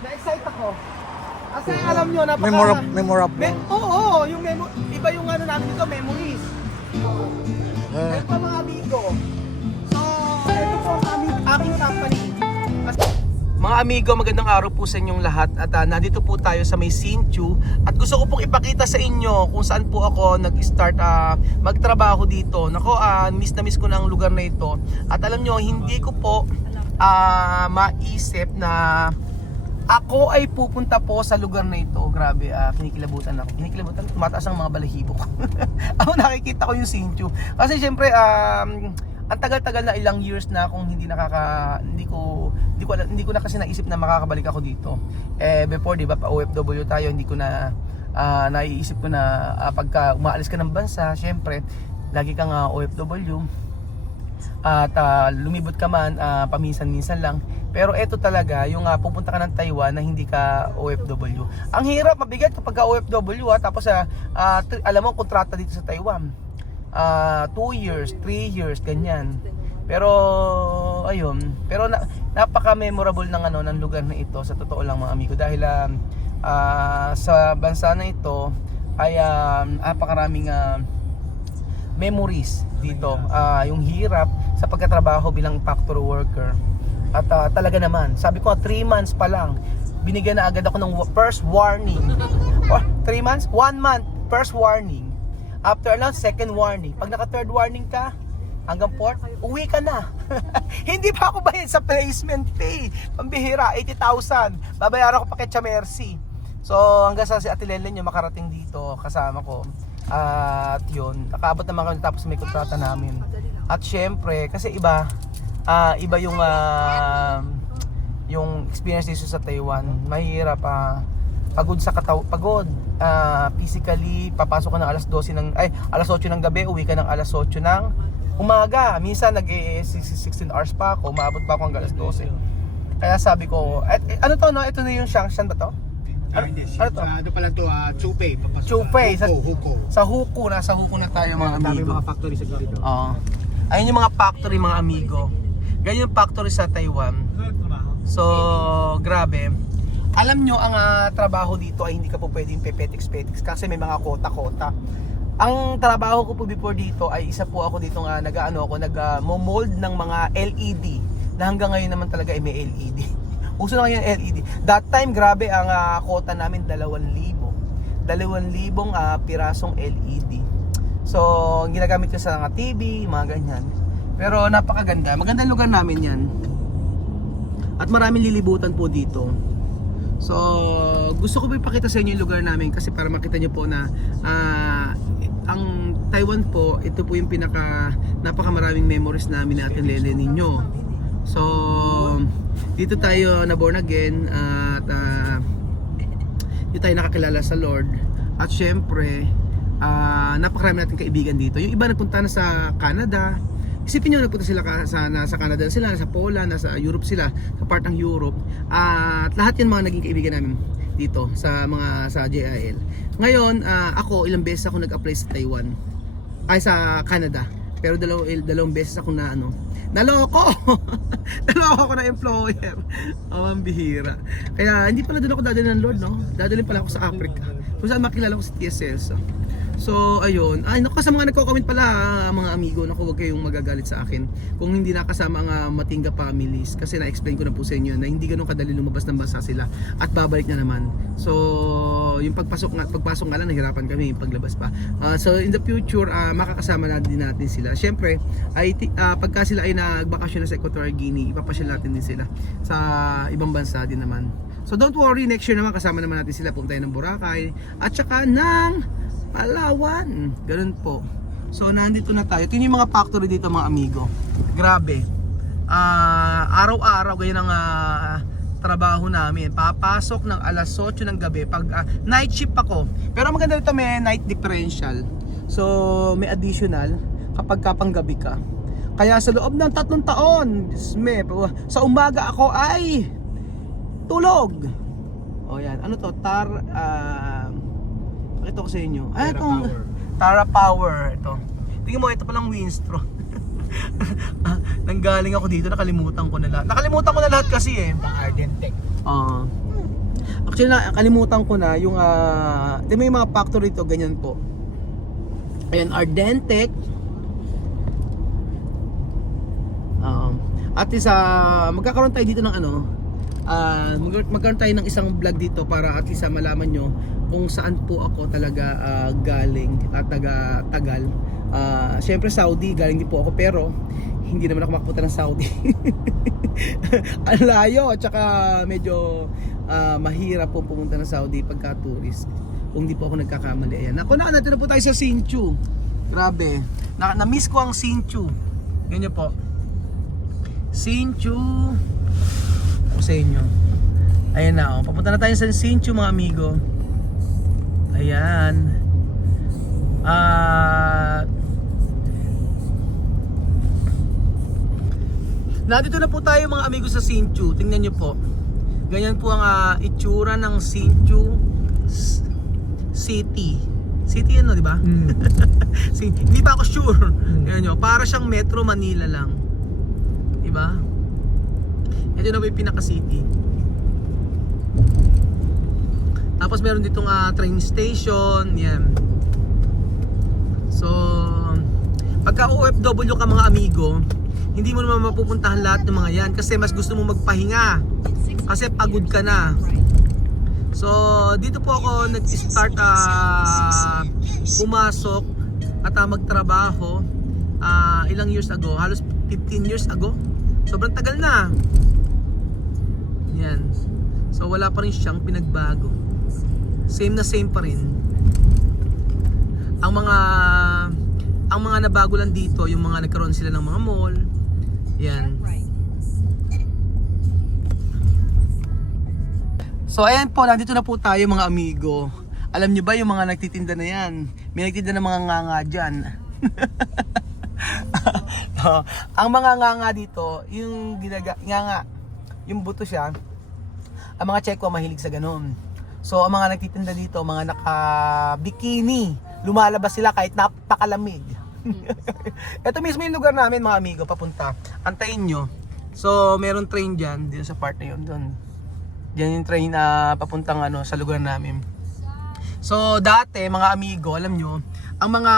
Na-excite ako. Kasi alam nyo, napaka... Memorable. Oo, yung iba yung ano namin dito, memories. Ito pa mga amigo. So, ito po ang aking company. Mga amigo, magandang araw po sa inyong lahat. At nandito po tayo sa may Hsinchu. At gusto ko pong ipakita sa inyo kung saan po ako nag-start magtrabaho dito. Nako, miss na miss ko na ang lugar na ito. At alam nyo, hindi ko po maisip na ako ay pupunta po sa lugar na ito. Grabe, kinikilabutan ako. Kinikilabutan, tumataas ang mga balahibo ko. Ako nakikita ko yung Hsinchu. Kasi syempre, ang tagal-tagal na ilang years na akong hindi ko na kasi naisip na makakabalik ako dito. Before, di ba, pa OFW tayo, hindi ko na naiisip ko na pagka umaalis ka ng bansa, syempre, lagi kang OFW. At lumibot ka man paminsan-minsan lang. Pero eto talaga yung pupunta ka ng Taiwan na hindi ka OFW. Ang hirap, mabigat kapag ka OFW tapos alam mo kontrata dito sa Taiwan. 2 years, 3 years ganyan. Pero ayun, pero napaka-memorable ng lugar na ito sa totoo lang mga amigo dahil sa bansa na ito ay napakaraming memories dito. Yung hirap sa pagtatrabaho bilang factory worker. At talaga naman, sabi ko 3 months pa lang, binigyan na agad ako ng first warning. 3 months? 1 month, first warning. After second warning. Pag naka third warning ka, hanggang fourth, uwi ka na. Hindi pa ako bayad sa placement pay. Pambihira, 80,000. Babayaran ko pa kay Chamercy. So hanggang sa si Ate Lelen yung makarating dito, kasama ko. At yun, nakaabot naman kami tapos may kontrata namin. At syempre, kasi iba yung experience dito sa Taiwan. Mahirap pagod sa pagod physically. Papasok ka ng alas 8 ng gabi, uwi ka ng alas 8 ng umaga. Minsan 16 hours pa ako, maabot pa ako hanggang alas 12. Kaya sabi ko, ano to no? Ito na yung Shangshan ba to? Hindi, ano to? ano pala to, Chupei. Chupei. Huko. Sa Huko, nasa Huko na tayo mga amigo. Mga factory sa dito. Oo. Ayun yung mga factory mga amigo. Ganyan yung factory sa Taiwan. So, grabe. Alam nyo, ang trabaho dito ay hindi ka po pwedeng pepetiks-petiks kasi may mga kota-kota. Ang trabaho ko po before dito ay isa po ako dito nag-mold ng mga LED na hanggang ngayon naman talaga ay may LED. Uso na ngayon LED. That time, grabe, ang kota namin 2,000 pirasong LED. So, ginagamit ko sa mga TV, mga ganyan. Pero napakaganda. Magandang lugar namin yan. At maraming lilibutan po dito. So, gusto ko po ipakita sa inyo yung lugar namin kasi para makita nyo po na ang Taiwan po, ito po yung napakamaraming memories namin na Ate Lele ninyo. So, dito tayo na born again at dito tayo nakakilala sa Lord. At syempre, napakarami natin kaibigan dito. Yung iba nagpunta na sa Canada. Isipin nyo, nagpunta sila nasa Canada sila, nasa Poland, nasa Europe sila, sa part ng Europe. At lahat yan mga naging kaibigan namin dito sa JIL. Ngayon, ako ilang beses ako nag-apply sa Taiwan. Sa Canada. Pero dalawang beses ako naloko. Naloko ko na employer. Ang bihira. Kaya hindi pala doon ako dadalhin ng Lord, no? Dadalhin pala ako sa Africa. Kung saan makilala ko si TSS. So ayun, naku, sa mga nagko-comment pala mga amigo, naku, huwag kayong magagalit sa akin kung hindi nakasama ang Matinga families kasi na-explain ko na po sa inyo na hindi ganoon kadali lumabas ng bansa sila at babalik na naman. So yung pagpasok nga lang nahirapan kami yung paglabas pa. So in the future makakasama natin sila. Syempre pagka sila ay nagbakasyon na sa Equatorial Guinea, ipapasyal natin din sila sa ibang bansa din naman. So don't worry, next year naman kasama naman natin sila, punta tayo ng Boracay at saka ng Palawan. Ganun po. So nandito na tayo. Ito yung mga factory dito mga amigo. Grabe. Araw-araw ganyan ang trabaho namin. Papasok ng alas 8 ng gabi pag night shift ako. Pero maganda dito, may night differential. So may additional kapag panggabi ka. Kaya sa loob ng 3 taon, sa umaga ako ay tulog. O yan, ano to? Pakita ko sa inyo. Itong Tara Power. Ito. Tingnan mo, ito palang Winstro. Nanggaling ako dito, nakalimutan ko na lahat. Nakalimutan ko na lahat kasi eh. Ardentec. Actually, kalimutan ko na yung di ba yung mga factory to, ganyan po. Ayan, Ardentec. At least magkakaroon tayo dito ng magkaroon tayo ng isang vlog dito para at least malaman nyo kung saan po ako talaga galing at tagal. Syempre Saudi, galing din po ako pero hindi naman ako makapunta ng Saudi. Ang layo at saka medyo mahirap po pumunta ng Saudi pagka tourist. Kung di po ako nagkakamali. Ayan. Ako na po tayo sa Sinchu. Grabe. Na-miss ko ang Sinchu. Ganyan po. Sinchu. Ako sa inyo. Ayan na oh. Papunta na tayo sa Sinchu mga amigo. Ayan. Nandito na po tayo mga amigo sa Sinchu. Tingnan nyo po. Ganyan po ang itsura ng Sinchu City. City yan no, di ba? Hindi pa ako sure. Ganyan nyo. Para siyang Metro Manila lang. Di ba? Ito na po yung pinaka-city. Tapos meron ditong train station. Yan. So, pagka OFW ka mga amigo, hindi mo naman mapupuntahan lahat ng mga yan kasi mas gusto mo magpahinga kasi pagod ka na. So dito po ako nag-start pumasok at magtrabaho ilang years ago, halos 15 years ago. Sobrang tagal na. Yan. So wala pa rin siyang pinagbago. Same na same pa rin. Ang mga nabago lang dito, yung mga nagkaroon sila ng mga mall. Yan. So ayan po, nandito na po tayo mga amigo. Alam nyo ba yung mga nagtitinda na yan? May nagtitinda ng mga nganga dyan. Ang mga nganga dito, yung nganga, yung buto siya. Ang mga Chekwa mahilig sa ganun. So ang mga nagtitinda dito, mga naka-bikini, lumalabas sila kahit napakalamig. Ito mismo yung lugar namin mga amigo, papunta. Antayin nyo. So meron train dyan, dito sa part na yun, doon. Diyan yung train na papuntang sa lugar namin. So dati mga amigo, alam nyo, ang mga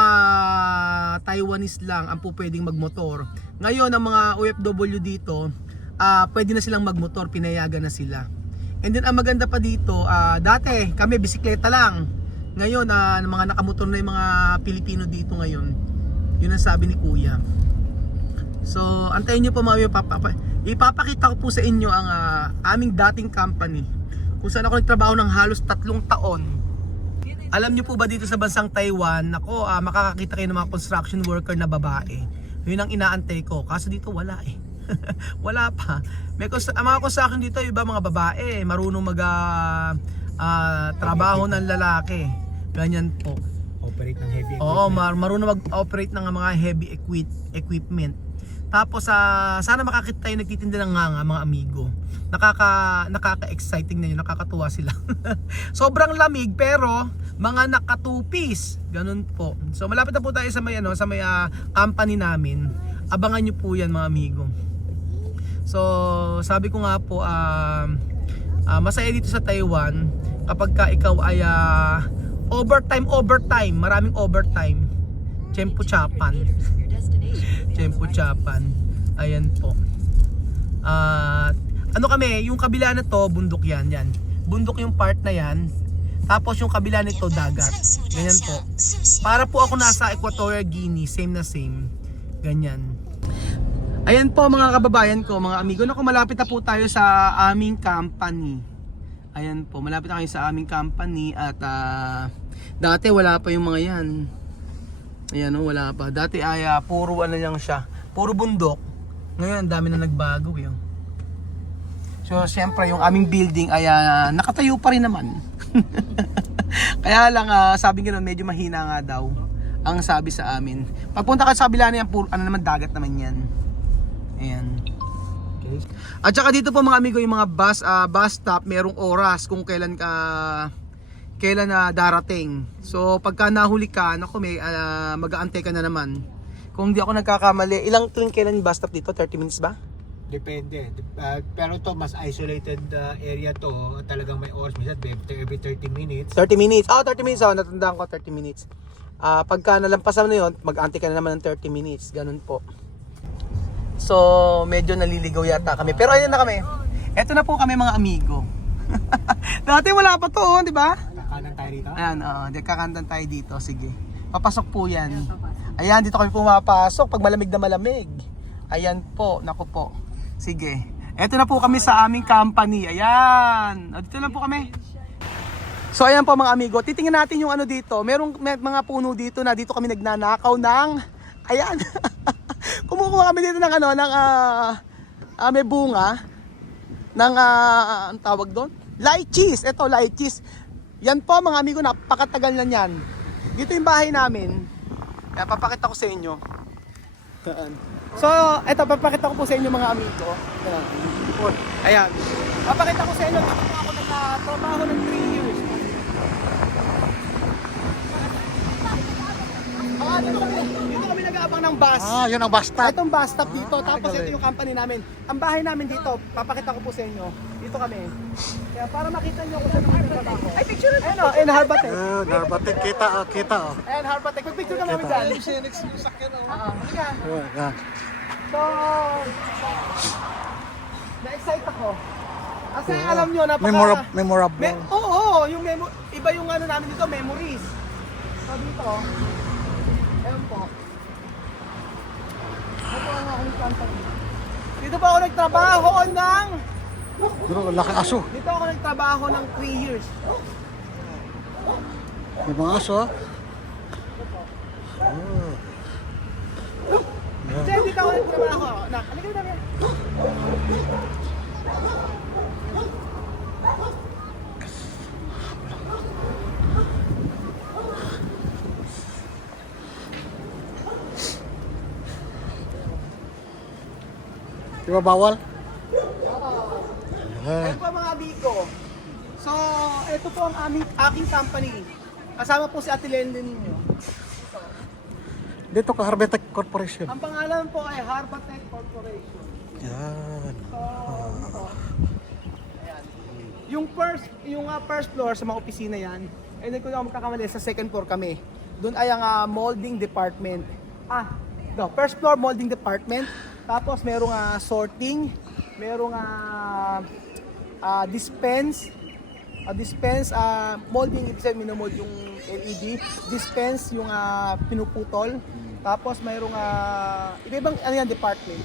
Taiwanese lang ang po pwedeng magmotor. Ngayon ang mga OFW dito, pwede na silang magmotor, pinayagan na sila. And then ang maganda pa dito, dati kami bisikleta lang. Ngayon mga nakamotor na yung mga Pilipino dito ngayon. Yun ang sabi ni Kuya. So antayin nyo po mga ipapakita ko po sa inyo ang aming dating company kung saan ako nagtrabaho ng halos 3 taon. Alam nyo po ba dito sa bansang Taiwan, ako makakakita kayo ng mga construction worker na babae. Yun ang inaantay ko, kaso dito wala eh. Wala pa. Mga construction dito, iba mga babae, marunong trabaho ng lalaki. Ganyan po. Operate ng heavy equipment. Oo, marunong mag-operate ng mga heavy equipment. Tapos sana makakita tayo nagtitinda ng mga amigo. Nakaka-exciting na yun, nakakatuwa sila. Sobrang lamig pero mga nakatupis. Ganun po. So malapit na po tayo sa may company namin. Abangan niyo po 'yan mga amigo. So sabi ko nga po masaya dito sa Taiwan kapag ka ikaw ay overtime, maraming overtime. Tiyempo Chapan. Ayan po. Kami, yung kabila na to, bundok yan. Bundok yung part na yan. Tapos yung kabila nito, dagat. Ganyan po. Para po ako nasa Equatorial Guinea, same na same. Ganyan. Ayan po mga kababayan ko, mga amigo. Naku, malapit na po tayo sa aming company. Ayan po, malapit na kayo sa aming company at dati wala pa yung mga yan. Ayan o, wala pa. Dati ay puro lang siya. Puro bundok. Ngayon, dami na nagbago yun. So, siyempre, yung aming building ay nakatayo pa rin naman. Kaya lang, sabi nga nun, medyo mahina nga daw ang sabi sa amin. Pagpunta ka sa kabila na yan, puro, naman, dagat naman yan. Ayan. Okay. At saka dito po mga amigo, yung mga bus stop, merong oras kung kailan darating. So pagka nahuli ka, naku, mag-aantay ka na naman. Kung hindi ako nagkakamali, ilang kailan bus stop dito? 30 minutes ba? Depende. Pero to mas isolated area to. Talagang may oras. Minsan every 30 minutes. 30 minutes. 30 minutes. Natandaan ko 30 minutes. Pagka nalampasan na yun, mag-anti ka na naman ng 30 minutes. Ganun po. So, medyo naliligaw yata kami. Pero ayun na kami. Eto na po kami mga amigo. Dati wala pa to, di ba? Kakanan tayo dito. Ayan, kakantan tayo dito. Sige. Papasok po yan. Ayan, dito kami pumapasok pag malamig na malamig. Ayan po, naku po. Sige. Eto na po kami sa aming company. Ayan. Dito na po kami. So ayan po mga amigo, titingnan natin yung ano dito. May mga puno dito na dito kami nagnanakaw ng ayan. Kumukuha kami dito ng ano may bunga ng ang tawag doon? Lychees. Ito lychees. Yan po mga amigo, napakatagal na niyan. Dito yung bahay namin. Kaya papakita ko sa inyo. So, eto papakita ko po sa inyo mga amigo. Ayan. Papakita ko sa inyo, dito po ako nagtatrabaho ng 3 years. Dito kami nag-aabang ng bus. Yun ang bus stop. Itong bus stop dito. Tapos ito yung company namin. Ang bahay namin dito, papakita ko po sa inyo. Dito kami. Kaya para makita nyo kung saan kami trabaho. Ay, picture ito. Ayun o, in Harbatec. Narbatik, kita. Ayan, Harbatec. Mag-picture ka namin dyan. Halika. So, na-excite ako. Kasi alam nyo, Memorable. Oo, yung iba yung ano namin dito, memories. So dito, ayun po. Ito ang aking company. Dito pa ako nagtrabaho ng... Laki aso. Dito ako nagtrabaho ng 3 years. May mga aso. Dito ako nagtrabaho. Halika na namin. Di ba bawal? Ayun po mga amigo. So, ito po ang aking company. Kasama po si Ate Lenden ninyo. Dito ka Harbatec Corporation. Ang pangalan po ay Harbatec Corporation. Yan. So, ayan. Yung first floor sa mga opisina yan, ay hindi ko na magkakamali, sa second floor kami. Doon ay ang molding department. First floor molding department. Tapos merong sorting, merong dispense, molding, ibig sabihin minomold yung LED, dispense yung pinuputol, tapos mayroong iba-ibang department.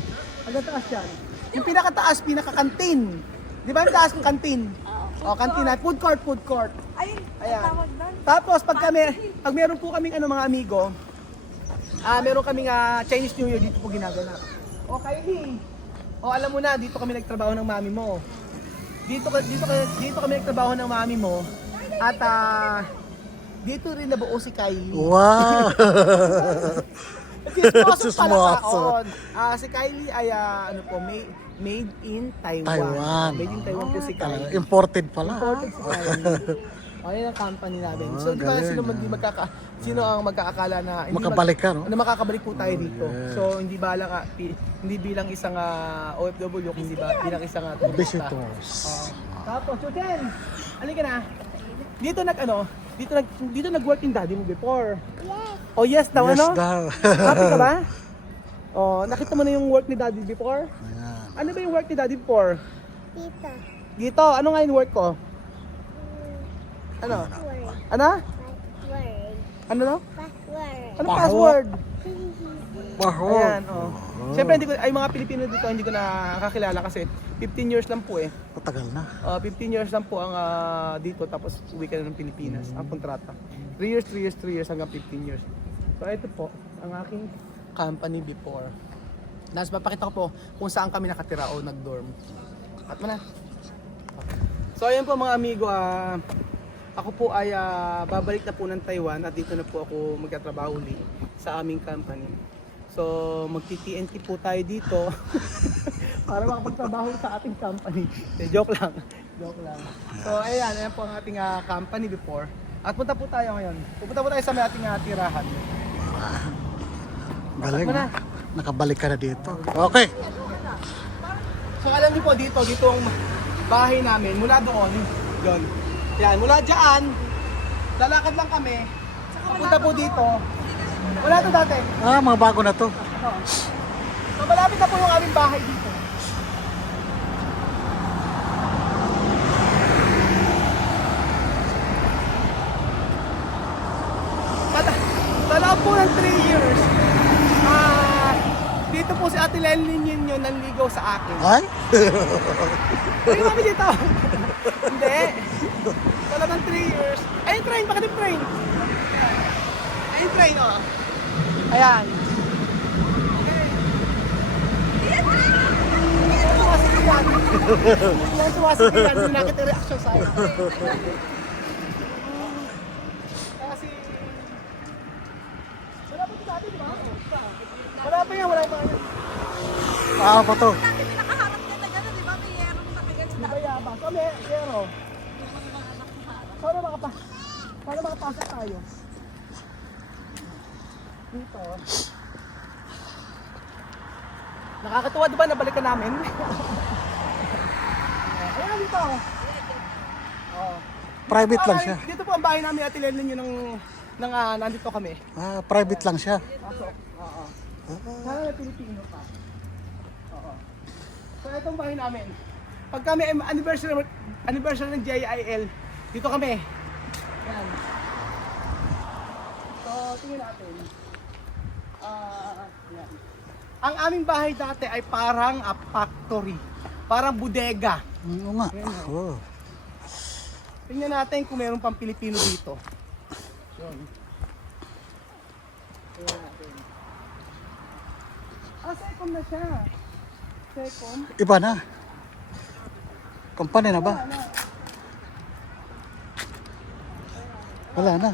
Hanggang taas yan. Yung pinakataas, pinaka-kantin. Di ba yung taas ng kantin? Kantina, food court. Ayan. Tapos pag meron po kaming mga amigo, meron kaming Chinese New Year dito po ginagawa. Kylie. Alam mo na, dito kami nagtrabaho ng mami mo. Dito kami nagtrabaho ng mami mo. At dito rin nabuo si Kylie. Wow! Chismoso. Si Kylie ay made in Taiwan. Made in Taiwan po si Kylie. Imported pala. Imported si Kylie. Yan ang company namin. So di ba sino ang magkakakala na Makabalik ka, no? Na makakabalik po tayo dito. So hindi bilang isang OFW, hindi bilang isang turista. Visitors. Tapos, Chuchen, halika na. Dito nag-work yung daddy mo before. Yes. Yes daw, Yes ano? daw. Happy ka ba? Nakita mo na yung work ni daddy before? Ayan. Ano ba yung work ni daddy before? Dito, ano nga yung work ko? Ano? Ano? Ano no? Ano password? Ayan, Siyempre, mga Pilipino dito, hindi ko nakakilala kasi 15 years lang po eh. Matagal na. 15 years lang po ang dito, tapos uwi ka na ng Pilipinas, ang kontrata. 3 years hanggang 15 years. So ito po, ang aking company before. Tapos papakita ko po kung saan kami nakatira o nag-dorm. At mo na. So ayan po mga amigo, ako po ay babalik na po ng Taiwan at dito na po ako magtatrabaho ulit sa aming company. So magti-TNT po tayo dito para makapagtrabaho sa ating company. Joke lang. So ayan po ang ating company before. At punta po tayo ngayon. Pupunta po tayo sa ating tirahan. Galing. Nakabalik ka na dito. Okay. So alam niyo po dito ang bahay namin mula doon. Yun. Yan, mula dyan, lalakad lang kami. Papunta po dito. Wala to dati. Ah, mga bago na to. So malapit na po yung aming bahay dito. Sa loob po ng 3 years, dito po si Ate Lenlin yun nanligaw sa akin. Ay? Hindi kami dito. Hindi. Sa loob ng 3 years. Ayun train, bakit yung train? Ayun train, oh. Ayan. Sumasisiyan. Sumasisiyan. Hindi nakita yung reaction sa'yo. Kasi... Wala pa ito dati, di ba? Wala pa yan, wala pa yan. Ah, pa to. Dati pinakaharap niya na gano'n, di ba? May yerong nakagan sa Di ba yaba? So, pero... Paano makapasok tayo? Dito. Nakakatuwa diba nabalikan namin? Ayan dito. Oh. Private lang siya. Dito po ang bahay namin at Lenlin yun ng nandito kami. Ah, private lang siya. Pasok. Oo. Sana may Pilipino pa. Oo. So itong bahay namin. Pag kami anniversary ng JIL, dito kami. Yan. So tingnan natin. Yan. Ang aming bahay dati ay parang factory. Parang bodega. Oo nga. Oh. Tingnan natin kung meron pang Pilipino dito. Yun. Tingnan natin. Secom na siya. Secom. Iba na. Company na ba? Wala na.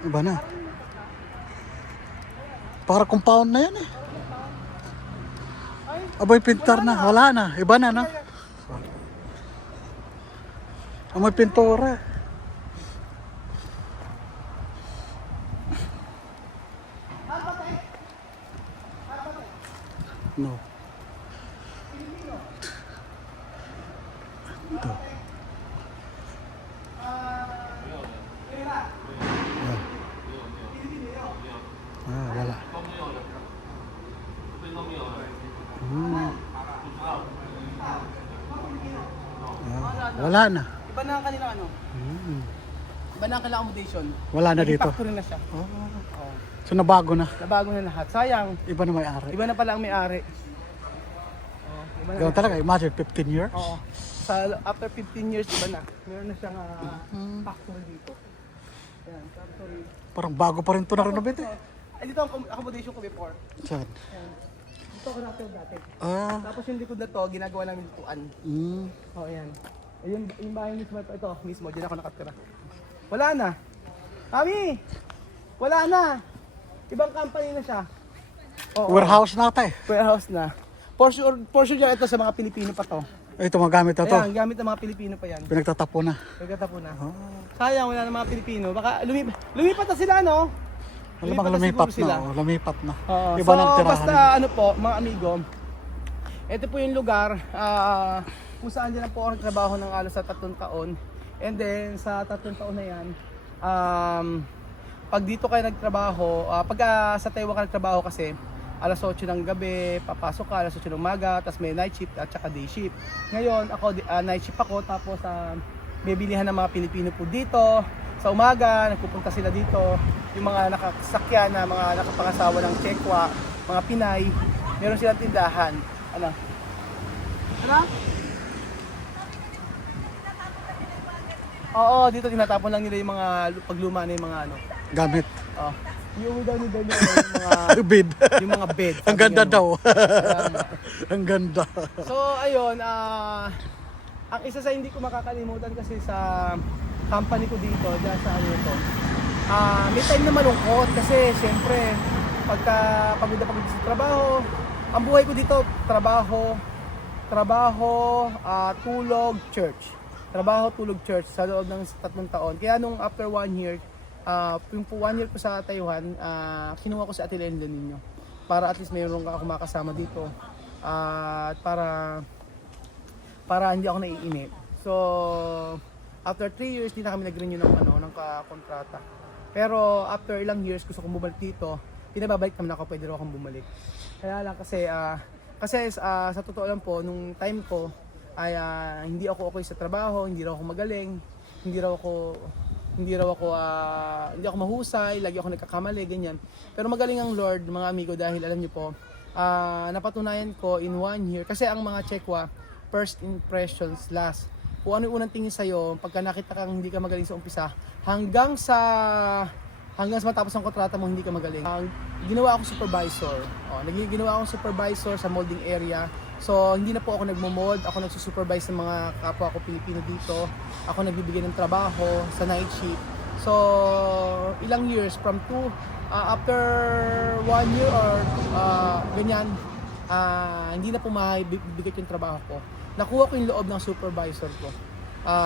Iba na. Para compound na yan eh. Aboy pintar na. Wala na. Iba na, no? Amoy pintura. No. Ito. Ah, wala. Wala na. Iba na ang kanilang ano? Iba na ang kanilang accommodation. Wala na Naging dito. factory na siya. Oh. Oo. So nabago na. Nabago na lahat. Sayang. Iba na may-ari. Iba na pala ang may-ari. Iba na. Ganun talaga. Imagine 15 years. Oo. Sa after 15 years, iba na. Meron na siyang factory dito. Ayan, factory. Parang bago pa rin ito na-renovate eh. Ay, dito ang accommodation ko before. Saan? Ayan. Dito ako natulog dati. Ah. Tapos yung likod na to, ginagawa namin lutuan. Oh, ayan. Ayun, yung bahay mismo, ito mismo, dyan ako nakatira. Wala na. Mami! Wala na! Ibang company na siya. Oo. Warehouse na ata eh. Warehouse na. For sure dyan, ito sa mga Pilipino pa to. Ito magamit na to. Ayan, gamit ng mga Pilipino pa yan. Pinagtatapo na. Pagkatapo na. Sayang, wala na mga Pilipino. Baka lumipat na sila, no? Alamang lumipat na. Oh, lumipat na. Oo. Iba ng So, tirahan. basta ano po, mga amigo, ito po yung lugar kung saan din po ako nagtrabaho ng alos sa 3 taon. And then, sa 3 taon na yan, pag dito kayo nagtrabaho, pag sa Taiwan ka nagtrabaho kasi, alas 8 ng gabi, papasok ka, alas 8 ng umaga, tapos may night shift at saka day shift. Ngayon, ako, night shift ako, tapos bibilihan ng mga Pilipino po dito. Sa umaga, nagpupunta sila dito. Yung mga nakasakyan na mga nakapangasawa ng Chekwa, mga Pinay, meron silang tindahan. Ano? Ano? Oo, dito tinatapon lang nila yung mga pagluma na yung mga ano. Gamit. Oh. Yung daw nila yung mga Bid. yung mga bed. Ang sabi ganda niya, no? daw. Kaya nga. Ang ganda. So ayun, ang isa sa hindi ko makakalimutan kasi sa company ko dito, dyan sa ano ito, may time na malungkot kasi siyempre pagka pagod na pagod sa trabaho, ang buhay ko dito, trabaho, tulog, church. Trabaho, tulog, church sa loob ng 3 taon. Kaya nung after 1 year, yung po 1 year ko sa Taiwan, kinuha ko sa Ate Lenlin ninyo para at least mayroon ka makasama dito. At para hindi ako naiinip. So, after 3 years, di na kami nag-renew ng kontrata. Pero after ilang years, gusto kong bumalik dito, pinababalik naman ako, pwede rin akong bumalik. Kaya lang kasi sa totoo lang po, nung time ko, ay hindi ako okay sa trabaho, hindi raw ako magaling, hindi ako mahusay, lagi ako nagkakamali, ganyan. Pero magaling ang Lord, mga amigo, dahil alam niyo po, napatunayan ko in 1 year, kasi ang mga Chekwa, first impressions last. Kung ano yung unang tingin sa'yo, pagka nakita kang hindi ka magaling sa umpisa, hanggang sa matapos ang kontrata mo hindi ka magaling. Ginawa akong supervisor. Ginawa akong supervisor sa molding area. So, hindi na po ako nagmo-mold, ako nagsusupervise ng mga kapwa ko Pilipino dito. Ako nagbibigay ng trabaho sa night shift. So, ilang years from after 1 year or ganyan, hindi na po mabibigat yung trabaho ko. Nakuha ko yung loob ng supervisor ko.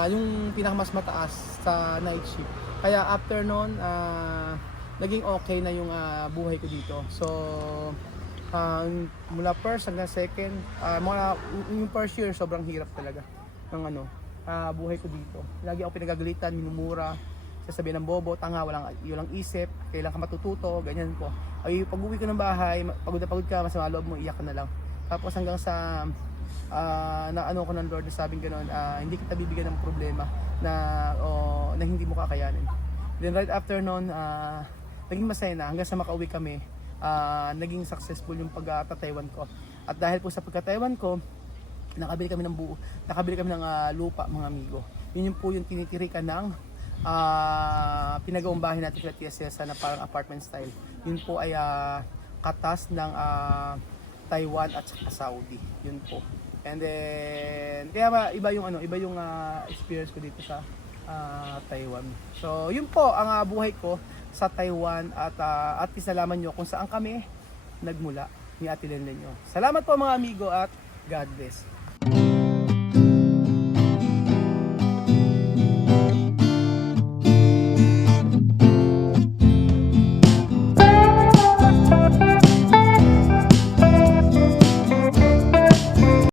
Yung pinakamas mataas sa night shift. Kaya after noon, naging okay na yung buhay ko dito. So, mula first hanggang second, yung first year sobrang hirap talaga ng buhay ko dito. Lagi ako pinagagalitan, minumura, sasabihin ng bobo, tanga, walang isip, kailan ka matututo, ganyan po. Ay, pag uwi ko ng bahay, pagod na pagod ka, masama loob mo, iyak ka na lang. Tapos hanggang sa na ko ng Lord na sabing gano'n, hindi kita bibigyan ng problema na hindi mo kakayanin. Then right after noon, naging masaya na hanggang sa makauwi kami. Naging successful yung pagka-Taiwan ko. At dahil po sa pagka-Taiwan ko, nakabili kami ng lupa, mga amigo. Yun po yung tinitirikan ng pinagawang bahay natin sa TSS na parang apartment style. Yun po ay katas ng Taiwan at saka Saudi. Yun po. And then kaya iba yung experience ko dito sa Taiwan. So, yun po ang buhay ko sa Taiwan at isalaman nyo kung saan kami nagmula ni Ate Lenlen nyo. Salamat po mga amigo at God bless.